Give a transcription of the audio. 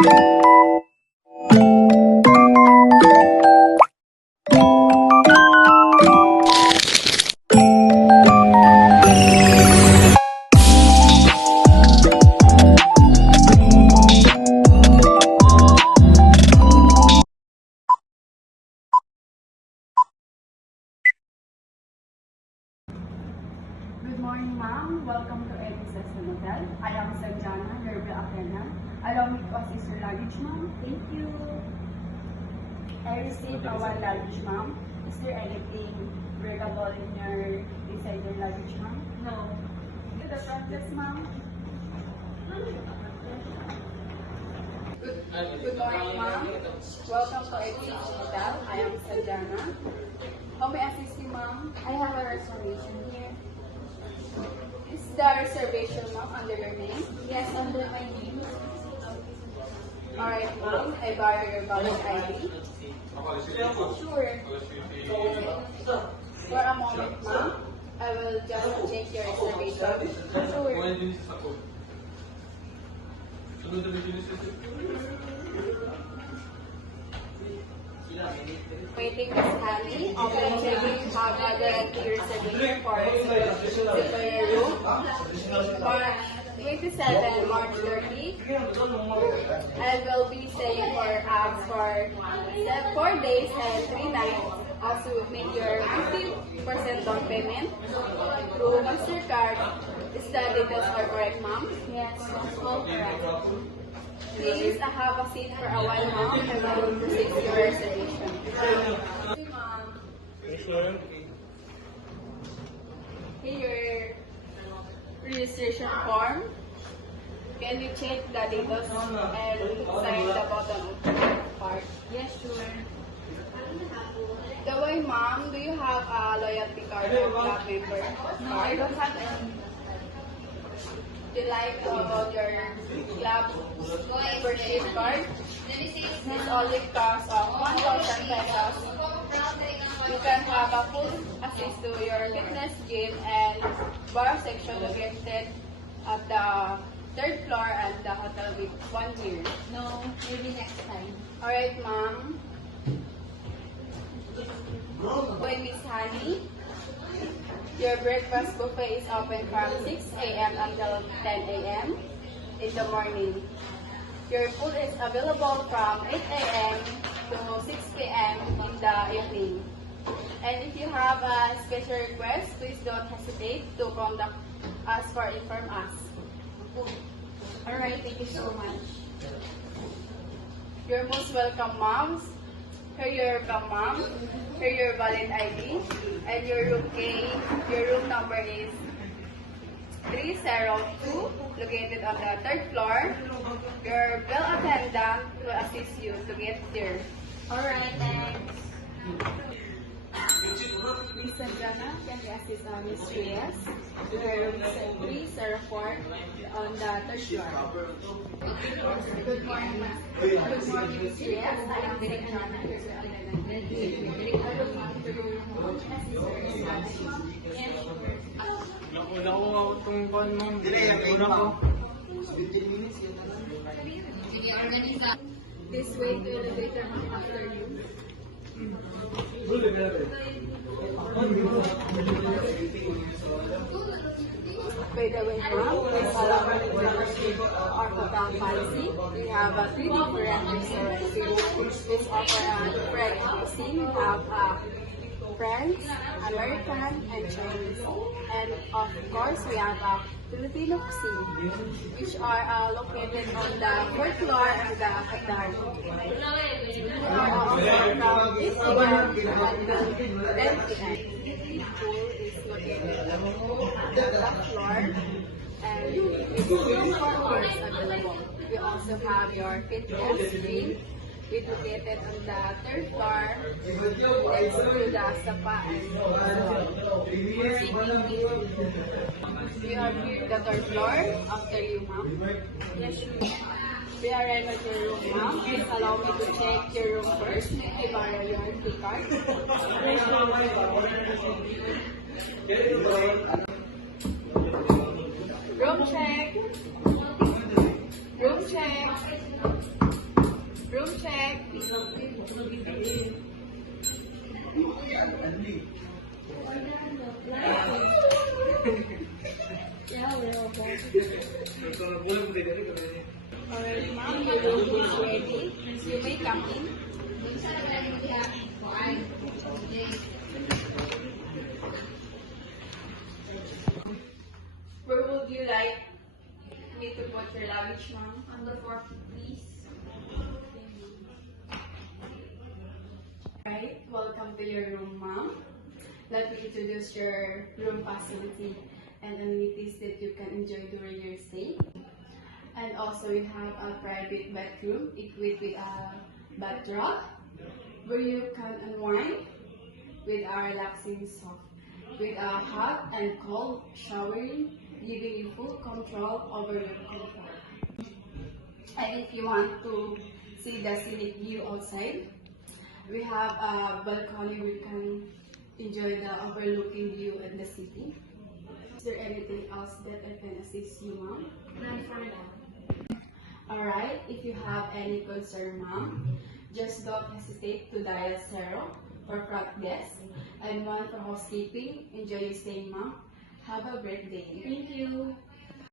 Good morning, ma'am. Welcome to Edis's Hotel. I am Sanjana, your bill attendant. Allow me to assist your luggage, ma'am. Thank you. I received our luggage, ma'am. Is there anything readable inside your luggage, ma'am? No. The front desk, ma'am. Good morning, ma'am. Welcome to Edis's Hotel. I am Sanjana. How may I assist you, ma'am? I have a reservation here. Is the reservation, ma'am, under your name? Yes, under my name. Alright, ma'am. I borrow your valid ID. Sure. For a moment, ma'am. I will just check your reservation. Sure. Waiting, Miss Honey. Okay, checking you have a guarantee reservation for your room. For 27 March 30. I will be staying for 4 days and 3 nights. Also, make your 50% down payment through MasterCard. Is the details are correct, ma'am? Yes, all correct. Please have a seat for a while, ma'am. I will proceed to your reservation. Here, your registration form. Can you check the details and sign the bottom part? Yes, sure. The way, ma'am, do you have a loyalty card or club member No, I card? don't have any. Do you like about your club membership card? This only costs 1,000 pesos. You can have a full access to your fitness gym and bar section located at the 3rd floor and the hotel with 1 year. No, maybe next time. Alright, ma'am. When Miss Honey, your breakfast buffet is open from 6 a.m. until 10 a.m. in the morning. Your food is available from 8 a.m. to 6 p.m. in the evening. And if you have a special request, please don't hesitate to contact us or inform us. Alright, thank you so much. You're most welcome, moms. Here your mom. Here your valid ID. And your room K. Your room number is 302, located on the 3rd floor. Your bell attendant will assist you to get there. Alright, thanks. Miss Sanjana, can you assist Miss Reyes? Your room is 304 on the 3rd floor. Good morning, ma'am. Good morning, Miss Reyes. I am Director here sa Wala ko itong pan mo. Wala ko. This way to elevator after you. By the way, ma'am, please allow me to demonstrate our hotel policy. We have 3 different restaurants which offer a different cuisine. We have French, American, and Chinese. And of course, we have Filipino cuisine, which are located on the 4th floor of the hotel. We are also from 8 p.m. until 10 p.m. The pool is located on the top floor, and with room for rooms available. We also have your fitness gym, which located on the 3rd floor next to the spa and we are here at the 3rd floor after you, ma'am. Yes, sure. We are right at your room, ma'am. Please allow me to check your room first. May I borrow your key card? Room check. Room check. check. Yeah, we're all good. Alright, ma'am, your room is ready. You may come in. Where would you like me to put your luggage, ma'am? On the floor, please. Right, welcome to your room, ma'am. Let me introduce your room facility and amenities that you can enjoy during your stay. And also, we have a private bedroom equipped with a bathrobe where you can unwind with our relaxing soft, with a hot and cold showering, giving you full control over your comfort. And if you want to see the scenic view outside, we have a balcony where you can enjoy the overlooking view in the city. Is there anything else that I can assist you, ma'am? None for now. Alright, if you have any concern, ma'am, just don't hesitate to dial 0 for front desk and 1 for housekeeping. Enjoy your stay, ma'am. Have a great day. Thank you.